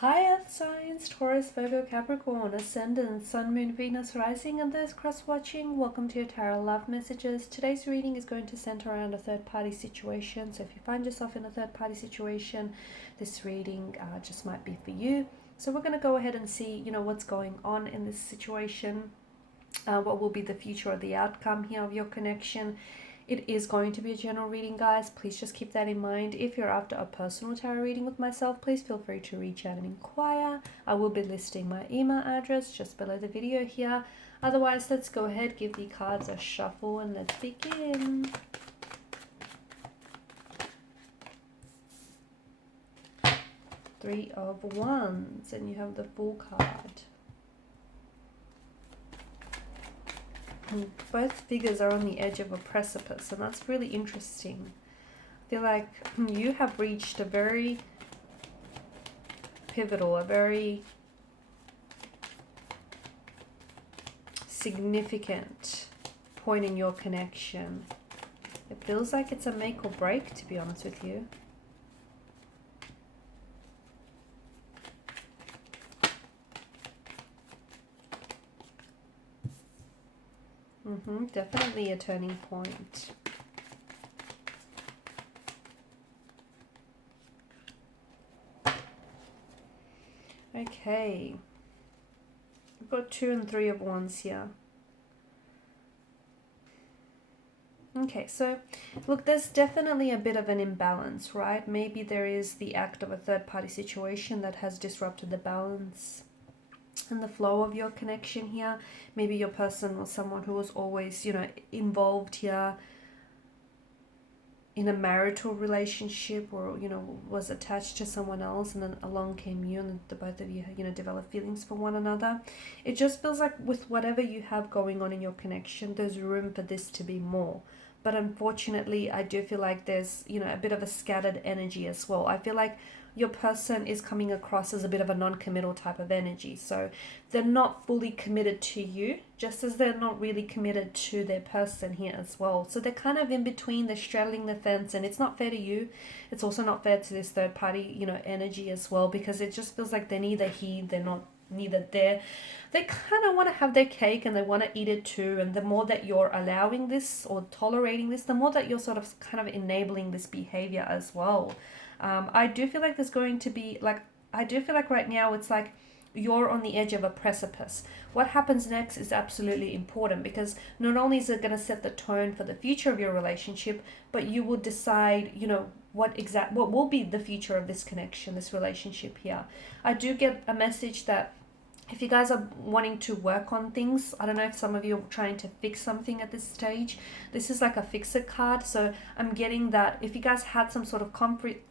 Hi Earth Signs, Taurus, Virgo, Capricorn, Ascendant, Sun, Moon, Venus, Rising, and those cross-watching. Welcome to your Tarot Love Messages. Today's reading is going to center around a third-party situation. So if you find yourself in a third-party situation, this reading just might be for you. So we're going to go ahead and see, what's going on in this situation. What will be the future or the outcome here of your connection. It is going to be a general reading, guys. Please just keep that in mind. If you're after a personal tarot reading with myself, please feel free to reach out and inquire. I will be listing my email address just below the video here. Otherwise, let's go ahead, give the cards a shuffle, and let's begin. Three of Wands, and you have the Fool card. Both figures are on the edge of a precipice, and that's really interesting. I feel like you have reached a very pivotal, a very significant point in your connection. It feels like it's a make or break, to be honest with you. Definitely a turning point. Okay. We've got 2 and 3 of Wands here. Okay, so look, there's definitely a bit of an imbalance, right? Maybe there is the act of a third-party situation that has disrupted the balance and the flow of your connection here. Maybe your person was someone who was always, involved here in a marital relationship, or was attached to someone else, and then along came you, and the both of you developed feelings for one another. It just feels like with whatever you have going on in your connection, there's room for this to be more. But unfortunately, I do feel like there's a bit of a scattered energy as well. I feel like your person is coming across as a bit of a non-committal type of energy. So they're not fully committed to you, just as they're not really committed to their person here as well. So they're kind of in between, they're straddling the fence, and it's not fair to you. It's also not fair to this third party, energy as well, because it just feels like they're neither here, they're not neither there. They kind of want to have their cake and they want to eat it too. And the more that you're allowing this or tolerating this, the more that you're sort of kind of enabling this behavior as well. I do feel like there's going to be I do feel like right now it's like you're on the edge of a precipice. What happens next is absolutely important, because not only is it going to set the tone for the future of your relationship, but you will decide, what will be the future of this connection, this relationship here. I do get a message that if you guys are wanting to work on things, I don't know if some of you are trying to fix something at this stage. This is like a fix-it card. So I'm getting that if you guys had some sort of conflict,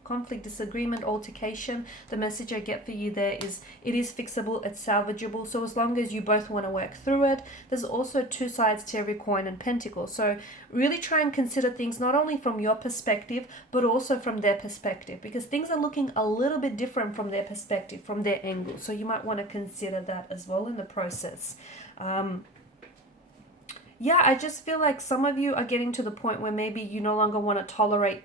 disagreement, altercation, the message I get for you there is it is fixable, it's salvageable. So as long as you both want to work through it, there's also two sides to every coin and pentacle. So really try and consider things not only from your perspective, but also from their perspective, because things are looking a little bit different from their perspective, from their angle. So you might want to consider that as well in the process. Yeah, I just feel like some of you are getting to the point where maybe you no longer want to tolerate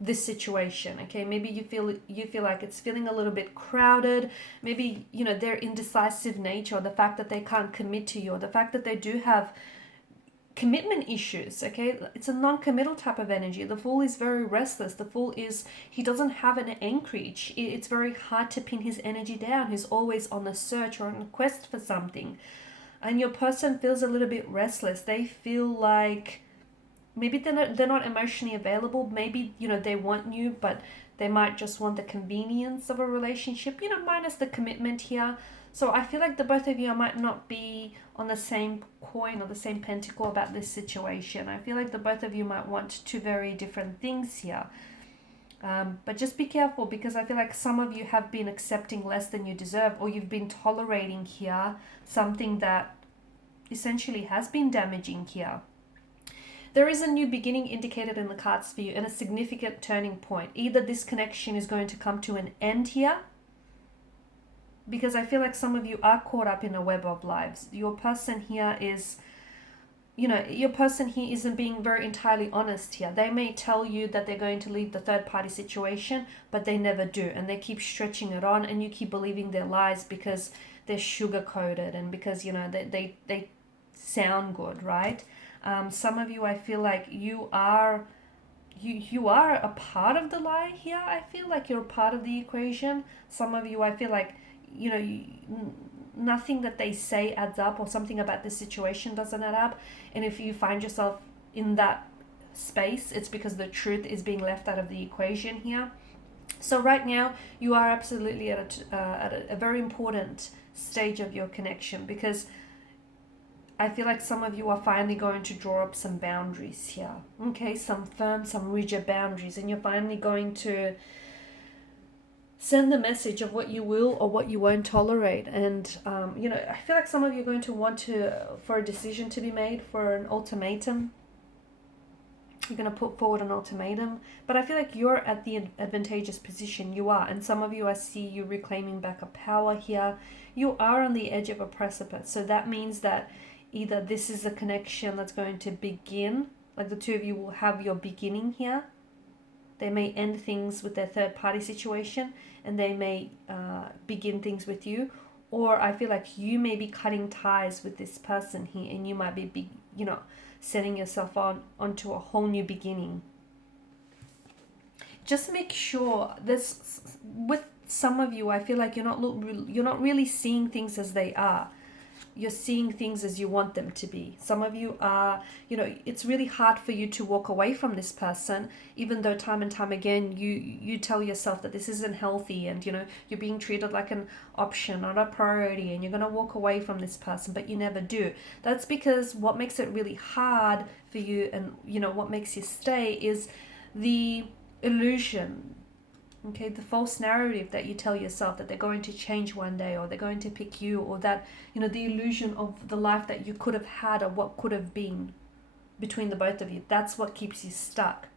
this situation. Okay, maybe you feel like it's feeling a little bit crowded. Maybe their indecisive nature, or the fact that they can't commit to you, or the fact that they do have commitment issues. Okay, it's a non-committal type of energy. The Fool is very restless. The Fool he doesn't have an anchorage. It's very hard to pin his energy down. He's always on the search or on a quest for something, and your person feels a little bit restless. They feel like maybe they're not emotionally available. Maybe they want you, but they might just want the convenience of a relationship, minus the commitment here. So I feel like the both of you might not be on the same coin or the same pentacle about this situation. I feel like the both of you might want two very different things here. But just be careful, because I feel like some of you have been accepting less than you deserve, or you've been tolerating here something that essentially has been damaging here. There is a new beginning indicated in the cards for you, and a significant turning point. Either this connection is going to come to an end here, because I feel like some of you are caught up in a web of lives. Your person here is your person here isn't being very entirely honest here. They may tell you that they're going to leave the third party situation, but they never do. And they keep stretching it on, and you keep believing their lies because they're sugar coated and because, they sound good, right? Some of you, I feel like you are a part of the lie here. I feel like you're a part of the equation. Some of you, I feel like, nothing that they say adds up, or something about this situation doesn't add up. And if you find yourself in that space, it's because the truth is being left out of the equation here. So right now, you are absolutely at a very important stage of your connection, because I feel like some of you are finally going to draw up some boundaries here. Okay, some firm, some rigid boundaries, and you're finally going to send the message of what you will or what you won't tolerate. And I feel like some of you are going to want for a decision to be made, for an ultimatum. You're going to put forward an ultimatum, but I feel like you're at the advantageous position. You are, and some of you, I see you reclaiming back a power here. You are on the edge of a precipice, so that means that either this is a connection that's going to begin, like the two of you will have your beginning here. They may end things with their third party situation, and they may begin things with you. Or I feel like you may be cutting ties with this person here, and you might be setting yourself onto a whole new beginning. Just make sure this, with some of you, I feel like you're not really seeing things as they are. You're seeing things as you want them to be. Some of you are, it's really hard for you to walk away from this person, even though time and time again you tell yourself that this isn't healthy, and you're being treated like an option, not a priority, and you're going to walk away from this person, but you never do. That's because what makes it really hard for you, and what makes you stay, is the illusion. Okay, the false narrative that you tell yourself, that they're going to change one day, or they're going to pick you, or that, the illusion of the life that you could have had, or what could have been between the both of you. That's what keeps you stuck.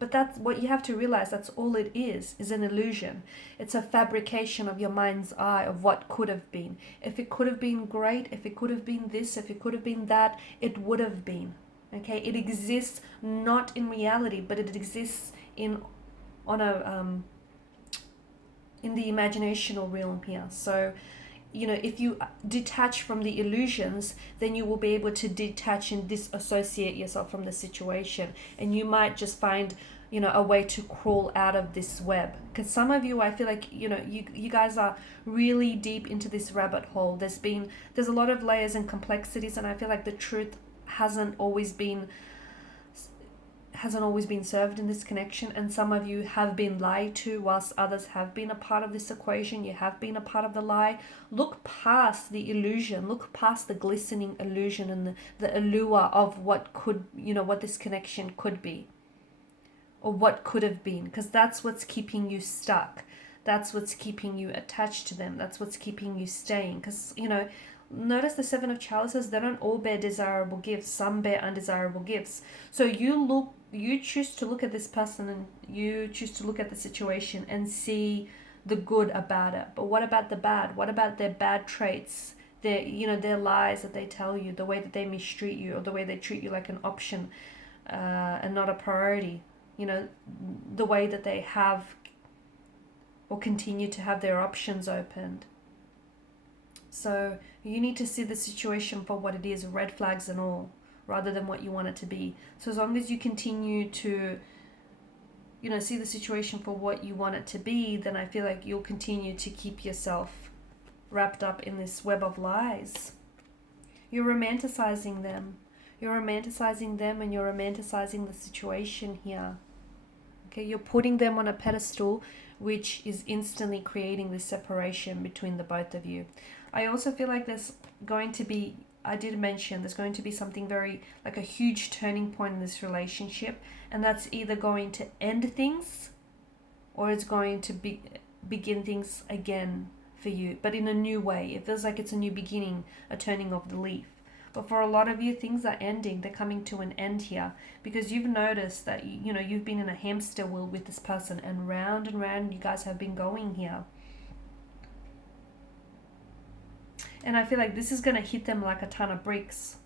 But that's what you have to realize, that's all it is an illusion. It's a fabrication of your mind's eye of what could have been. If it could have been great, if it could have been this, if it could have been that, it would have been. Okay, it exists not in reality, but it exists in the imaginational realm here. So, if you detach from the illusions, then you will be able to detach and disassociate yourself from the situation. And you might just find, a way to crawl out of this web. Because some of you, I feel like, you guys are really deep into this rabbit hole. There's a lot of layers and complexities, and I feel like the truth hasn't always been served in this connection, and some of you have been lied to, whilst others have been a part of this equation. You have been a part of the lie. Look past the illusion, look past the glistening illusion and the allure of what this connection could be, or what could have been, because that's what's keeping you stuck. That's what's keeping you attached to them. That's what's keeping you staying. Because, notice the Seven of Chalices, they don't all bear desirable gifts. Some bear undesirable gifts. So you choose to look at this person, and you choose to look at the situation and see the good about it. But what about the bad? What about their bad traits? Their lies that they tell you, the way that they mistreat you, or the way they treat you like an option and not a priority. The way that they have or continue to have their options opened. So you need to see the situation for what it is, red flags and all, rather than what you want it to be. So as long as you continue to, see the situation for what you want it to be, then I feel like you'll continue to keep yourself wrapped up in this web of lies. You're romanticizing them. You're romanticizing them, and you're romanticizing the situation here. Okay, you're putting them on a pedestal, which is instantly creating this separation between the both of you. I also feel like there's going to be, I did mention, there's going to be something very, like a huge turning point in this relationship, and that's either going to end things, or it's going to begin things again for you, but in a new way. It feels like it's a new beginning, a turning of the leaf. But for a lot of you, things are ending. They're coming to an end here, because you've noticed that, you've been in a hamster wheel with this person, and round you guys have been going here. And I feel like this is going to hit them like a ton of bricks.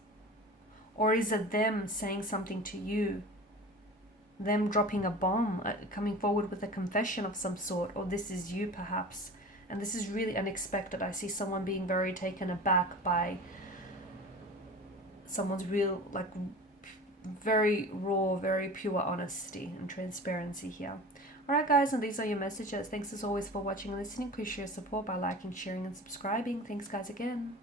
Or is it them saying something to you? Them dropping a bomb, coming forward with a confession of some sort, or this is you perhaps. And this is really unexpected. I see someone being very taken aback by someone's real, like, very raw, very pure honesty and transparency here. Alright guys, and these are your messages. Thanks as always for watching and listening. Please show your support by liking, sharing and subscribing. Thanks guys again.